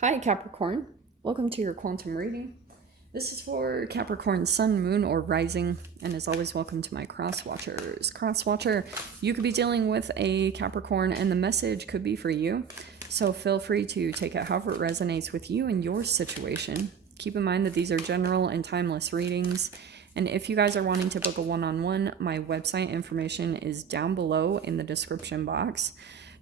Hi Capricorn, welcome to your quantum reading. This is for Capricorn Sun, Moon, or Rising, and as always, welcome to my cross watchers. Cross watcher, you could be dealing with a Capricorn and the message could be for you, so feel free to take it however it resonates with you and your situation. Keep in mind that these are general and timeless readings, and if you guys are wanting to book a one-on-one, my website information is down below in the description box.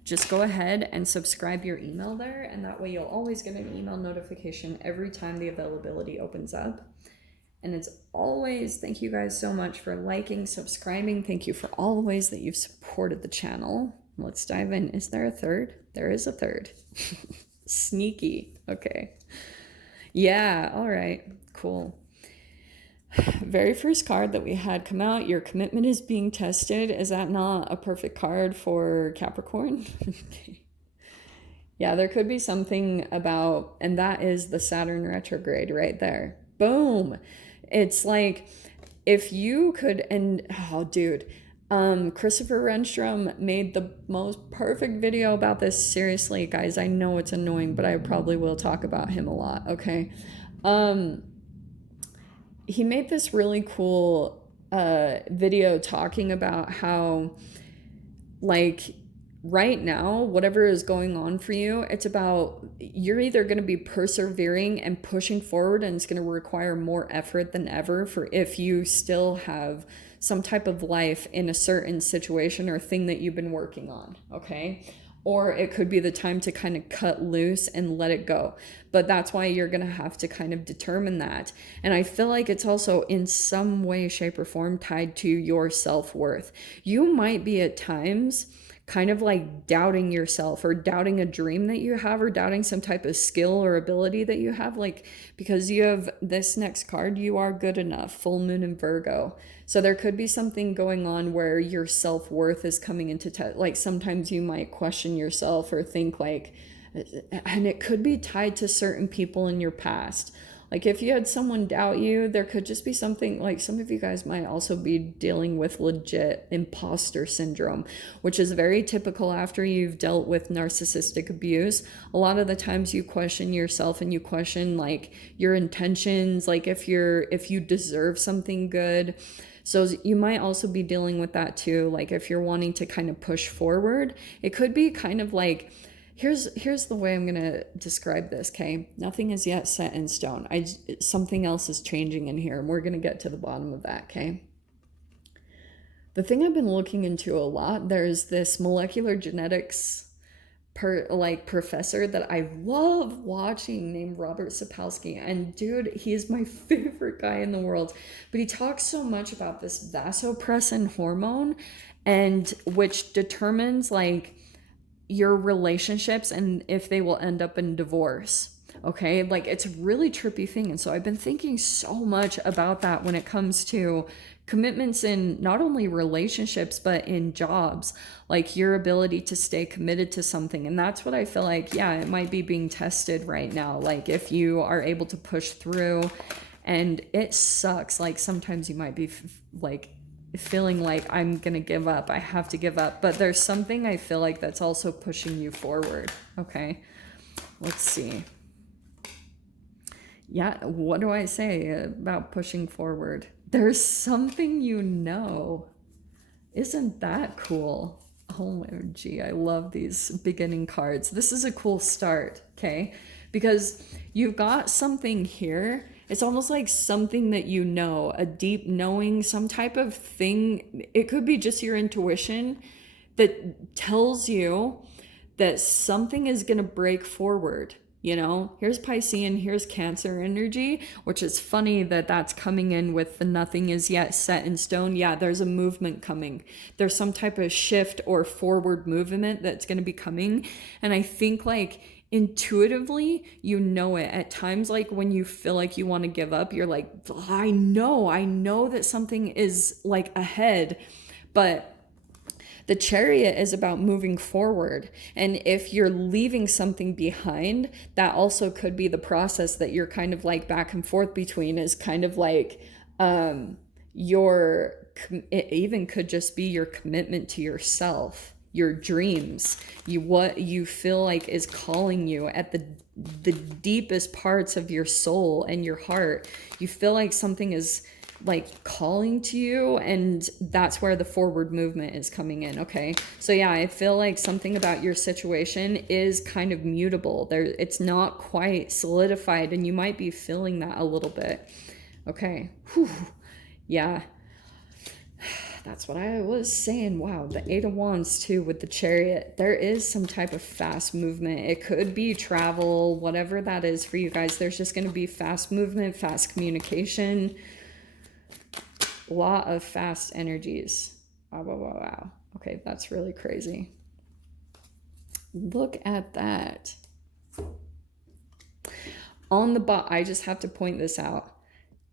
Just go ahead and subscribe your email there, and that way you'll always get an email notification every time the availability opens up. And as always, thank you guys so much for liking, subscribing. Thank you for all the ways that you've supported the channel. Let's dive in. Is there a third? There is a third. Sneaky. Okay. Yeah, all right. Cool. Very first card that we had come out, your commitment is being tested. Is that not a perfect card for Capricorn? Okay. Yeah, there could be something about, and that is the Saturn retrograde right there. Boom. It's like, if you could, and oh, dude, Christopher Renstrom made the most perfect video about this. Seriously, guys, I know it's annoying, but I probably will talk about him a lot, okay? He made this really cool video talking about how, like, right now, whatever is going on for you, it's about you're either going to be persevering and pushing forward, and it's going to require more effort than ever for if you still have some type of life in a certain situation or thing that you've been working on, okay? Or it could be the time to kind of cut loose and let it go. But that's why you're going to have to kind of determine that. And I feel like it's also in some way, shape, or form tied to your self-worth. You might be at times kind of like doubting yourself or doubting a dream that you have or doubting some type of skill or ability that you have, like, because you have this next card, you are good enough, full moon in Virgo. So there could be something going on where your self-worth is coming into like sometimes you might question yourself or think like, and it could be tied to certain people in your past. Like if you had someone doubt you, there could just be something, like some of you guys might also be dealing with legit imposter syndrome, which is very typical after you've dealt with narcissistic abuse. A lot of the times you question yourself and you question like your intentions, like if you deserve something good. So you might also be dealing with that too. Like if you're wanting to kind of push forward, it could be kind of like, here's the way I'm going to describe this, okay? Nothing is yet set in stone. Something else is changing in here, and we're going to get to the bottom of that, okay? The thing I've been looking into a lot, there's this molecular genetics professor that I love watching named Robert Sapolsky, and dude, he is my favorite guy in the world. But he talks so much about this vasopressin hormone, and which determines like your relationships and if they will end up in divorce. Okay, like it's a really trippy thing. And so I've been thinking so much about that when it comes to commitments in not only relationships but in jobs, like your ability to stay committed to something. And that's what I feel like, yeah, it might be being tested right now. Like if you are able to push through, and it sucks, like sometimes you might be like feeling like I'm gonna give up, I have to give up, but there's something I feel like that's also pushing you forward. Okay, let's see. Yeah, what do I say about pushing forward? There's something, you know. Isn't that cool? OMG, I love these beginning cards. This is a cool start, okay? Because you've got something here. It's almost like something that you know, a deep knowing, some type of thing. It could be just your intuition that tells you that something is going to break forward. You know, here's Piscean, here's Cancer energy, which is funny that that's coming in with the nothing is yet set in stone. Yeah, there's a movement coming. There's some type of shift or forward movement that's going to be coming. And I think like intuitively, you know it. At times, like when you feel like you want to give up, you're like, I know that something is like ahead, but the Chariot is about moving forward. And if you're leaving something behind, that also could be the process that you're kind of like back and forth between, is kind of like it even could just be your commitment to yourself, your dreams, what you feel like is calling you at the deepest parts of your soul and your heart. You feel like something is like calling to you, and that's where the forward movement is coming in. Okay, so yeah, I feel like something about your situation is kind of mutable there. It's not quite solidified, and you might be feeling that a little bit. Okay. Whew. Yeah, that's what I was saying. Wow, the Eight of Wands too with the Chariot. There is some type of fast movement. It could be travel, whatever that is for you guys. There's just going to be fast movement, fast communication, a lot of fast energies. Wow, wow, wow, wow. Okay, that's really crazy. Look at that. On the bottom, I just have to point this out.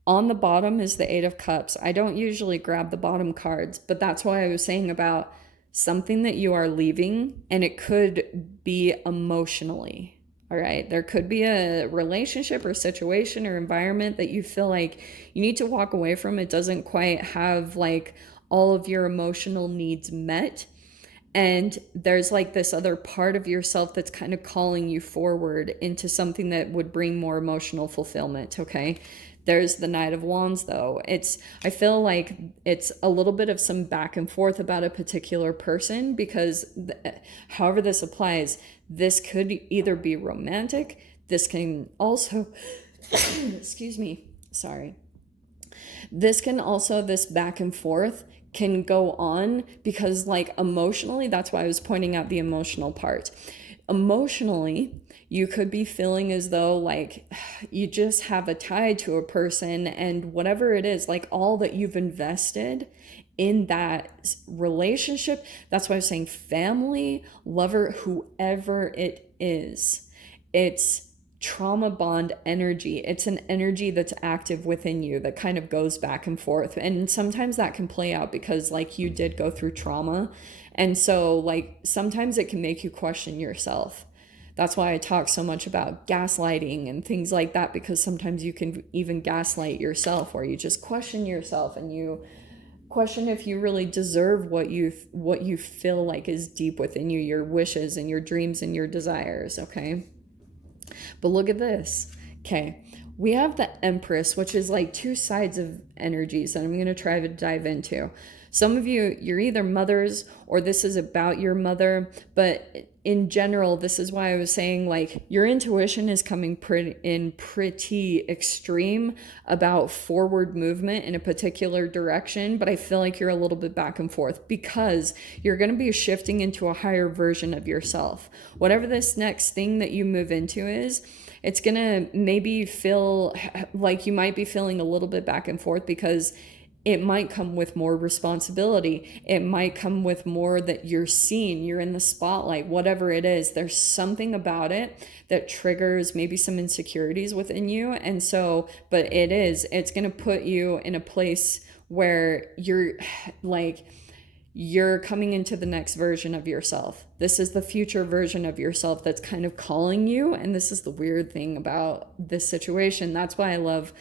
On the bottom is the Eight of Cups. I don't usually grab the bottom cards, but that's why I was saying about something that you are leaving, and it could be emotionally. All right, there could be a relationship or situation or environment that you feel like you need to walk away from. It doesn't quite have like all of your emotional needs met. And there's like this other part of yourself that's kind of calling you forward into something that would bring more emotional fulfillment. Okay. There's the Knight of Wands though. I feel like it's a little bit of some back and forth about a particular person, because however this applies, this could either be romantic. This can also, excuse me, sorry. This can also, this back and forth can go on because like emotionally, that's why I was pointing out the emotional part. Emotionally, you could be feeling as though like you just have a tie to a person, and whatever it is, like all that you've invested in that relationship, that's why I'm saying family, lover, whoever it is, it's trauma bond energy. It's an energy that's active within you that kind of goes back and forth. And sometimes that can play out because like you did go through trauma. And so like sometimes it can make you question yourself. That's why I talk so much about gaslighting and things like that, because sometimes you can even gaslight yourself, where you just question yourself and you question if you really deserve what you feel like is deep within you, your wishes and your dreams and your desires. Okay. But look at this. Okay. We have the Empress, which is like two sides of energies that I'm going to try to dive into. Some of you, you're either mothers or this is about your mother. But in general, this is why I was saying like your intuition is coming pretty extreme about forward movement in a particular direction. But I feel like you're a little bit back and forth because you're going to be shifting into a higher version of yourself. Whatever this next thing that you move into is, it's going to maybe feel like you might be feeling a little bit back and forth because it might come with more responsibility. It might come with more that you're seen, you're in the spotlight, whatever it is. There's something about it that triggers maybe some insecurities within you. And so, but it's going to put you in a place where you're coming into the next version of yourself. This is the future version of yourself that's kind of calling you. And this is the weird thing about this situation. That's why I love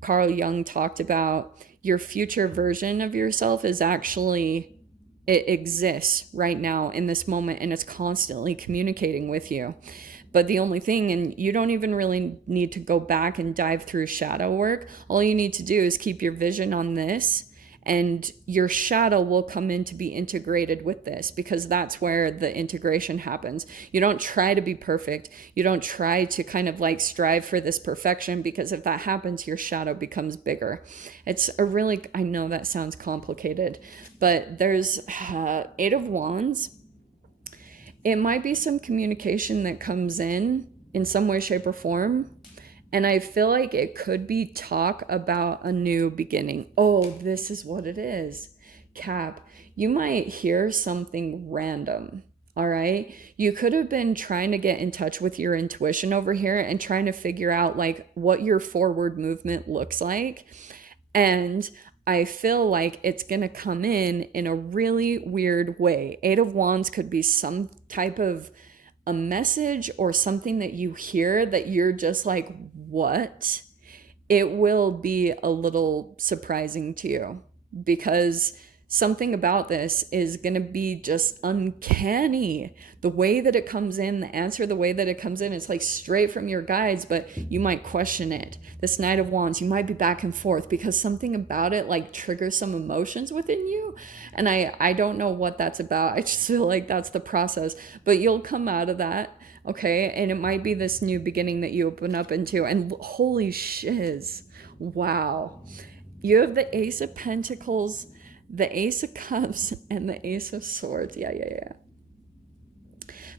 Carl Jung talked about your future version of yourself is actually, it exists right now in this moment, and it's constantly communicating with you. But the only thing, and you don't even really need to go back and dive through shadow work. All you need to do is keep your vision on this, and your shadow will come in to be integrated with this, because that's where the integration happens. You don't try to be perfect. You don't try to kind of like strive for this perfection, because if that happens, your shadow becomes bigger. It's I know that sounds complicated, but there's Eight of Wands. It might be some communication that comes in some way, shape, or form. And I feel like it could be talk about a new beginning. Oh, this is what it is. Cap, you might hear something random. All right. You could have been trying to get in touch with your intuition over here and trying to figure out like what your forward movement looks like. And I feel like it's going to come in a really weird way. Eight of Wands could be some type of a message or something that you hear that you're just like, what? It will be a little surprising to you, because something about this is going to be just uncanny. The way that it comes in, the answer, the way that it comes in, it's like straight from your guides, but you might question it. This Knight of Wands, you might be back and forth because something about it like triggers some emotions within you. And I don't know what that's about. I just feel like that's the process, but you'll come out of that. Okay. And it might be this new beginning that you open up into. And holy shiz. Wow. You have the Ace of Pentacles, the Ace of Cups, and the Ace of Swords. Yeah.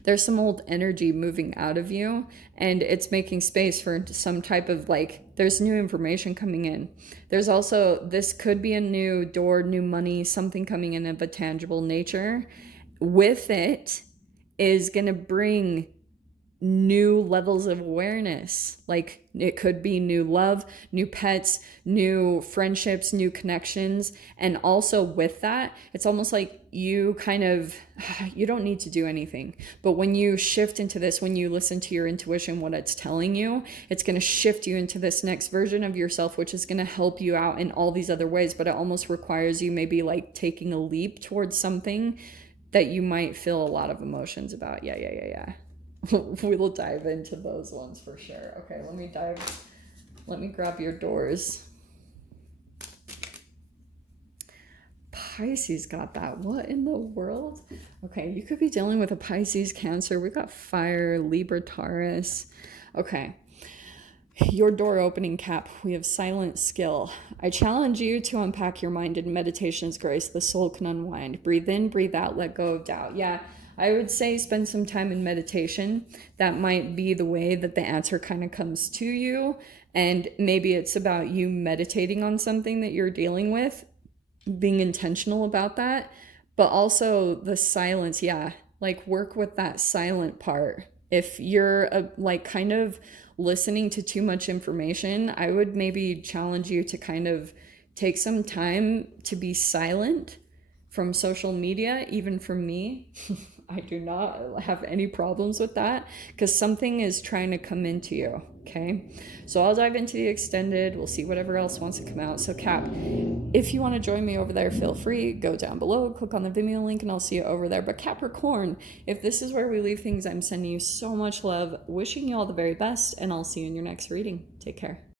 There's some old energy moving out of you, and it's making space for some type of like, there's new information coming in. There's also, this could be a new door, new money, something coming in of a tangible nature. With it is going to bring new levels of awareness. Like it could be new love, new pets, new friendships, new connections. And also with that, it's almost like you kind of, you don't need to do anything. But when you shift into this, when you listen to your intuition, what it's telling you, it's going to shift you into this next version of yourself, which is going to help you out in all these other ways. But it almost requires you maybe like taking a leap towards something that you might feel a lot of emotions about. Yeah. We'll dive into those ones for sure. Okay, let me grab your doors. Pisces got that. What in the world? Okay, you could be dealing with a Pisces, Cancer. We got fire, Libra, Taurus. Okay. Your door opening, Cap. We have silent skill. I challenge you to unpack your mind in meditation's grace. The soul can unwind. Breathe in, breathe out, let go of doubt. Yeah, I would say spend some time in meditation. That might be the way that the answer kind of comes to you. And maybe it's about you meditating on something that you're dealing with, being intentional about that. But also the silence, yeah, like work with that silent part. If you're like kind of listening to too much information, I would maybe challenge you to kind of take some time to be silent from social media, even from me. I do not have any problems with that because something is trying to come into you, okay? So I'll dive into the extended. We'll see whatever else wants to come out. So Cap, if you want to join me over there, feel free. Go down below, click on the Vimeo link, and I'll see you over there. But Capricorn, if this is where we leave things, I'm sending you so much love, wishing you all the very best, and I'll see you in your next reading. Take care.